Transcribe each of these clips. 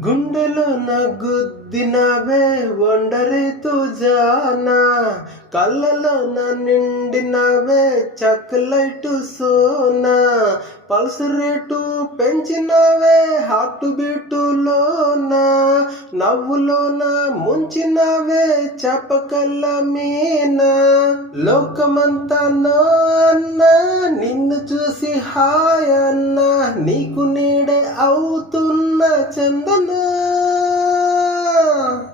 నా గుండెలో నా గుద్దినవే ఒండరి తుజానా. కళ్ళలో నా నిండినవే చక్కలైటు సోనా. పల్స్ రేటు పెంచినవే హార్ట్ బీటులోన నవ్వులోన ముంచినవే చెప్పకల్ల మీనా. లోకమంతా నో అన్న నిన్ను చూసి హాయ్ అన్న. నీకు నీడే అవుతున్న చందన.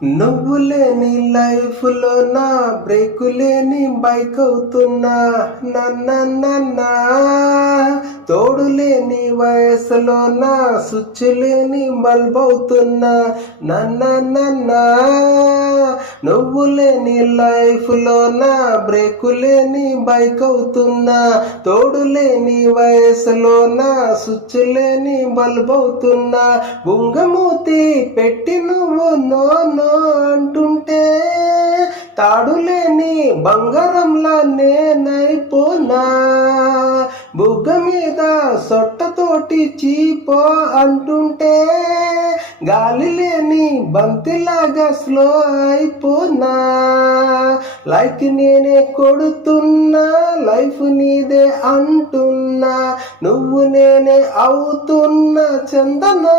నువ్వు లేని లైఫ్లో నా బ్రేక్ లేని బైక్ అవుతున్నా నన్న నన్న తోడు లేని వయసులో నా స్విచ్ లేని బల్బ్ అవుతున్నా నన్న నన్న నువ్వు లేని లైఫ్లో నా బ్రేక్ లేని బైక్ అవుతున్నా తోడు లేని వయసులో నా స్విచ్ లేని బల్బ్ అవుతున్నా బుంగమూతి పెట్టి నువ్వు నో నో అంటుంటే తాడులేని బంగారంలా నేనైపోనా? బుగ్గ మీద సొట్టతోటి చీపో అంటుంటే గాలి లేని బంతిలాగా స్లో అయిపోనా? లైక్ నేనే కొడుతున్నా లైఫ్ నీదే అంటున్నా నువ్వు నేనే అవుతున్నా చందనా?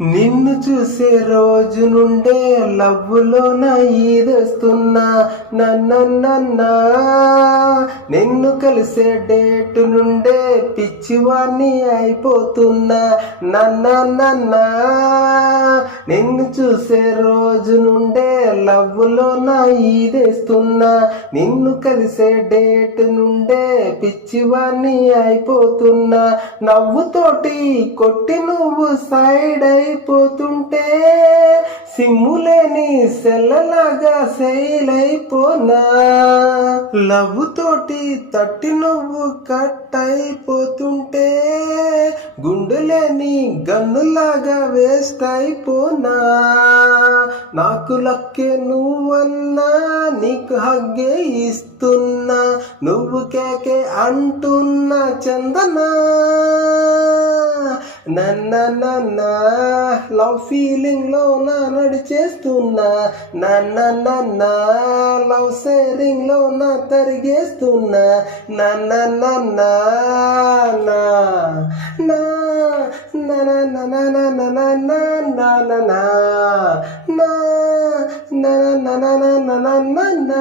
నిన్ను చూసే రోజు నుండే లవ్వులో నా ఈదొస్తున్నా. నన్న నిన్ను కలిసే డేటు నుండే పిచ్చివాణ్ణి అయిపోతున్నా. నన్న నన్న. నిన్ను చూసే రోజు నుండే లవ్వులో నా ఈదేస్తున్నా. నిన్ను కలిసే డేట్ నుండే పిచ్చివాణ్ణి అయిపోతున్నా. నవ్వుతోటి కొట్టి నువ్వు సైడ్ అయిపోతుంటే సిమ్ములేని సెల్లలాగా సెయిల్ లవ్వుతోటి లవ్ తోటి తట్టి నువ్వు కట్ అయిపోతుంటే గుండెలేని గన్నులాగా వేస్ట్ అయిపోనా నాకు లక్కే నువ్వన్నా నీకు హగ్గే ఇస్తున్నా నువ్వు కేకే అంటున్నా చందనా? నన్న లవ్ ఫీలింగ్లో నా నడిచేస్తున్నా నన్న నన్న లవ్ షేరింగ్లో నా తరిగేస్తున్నా నన్న నన్న నా నా నా నా నా నా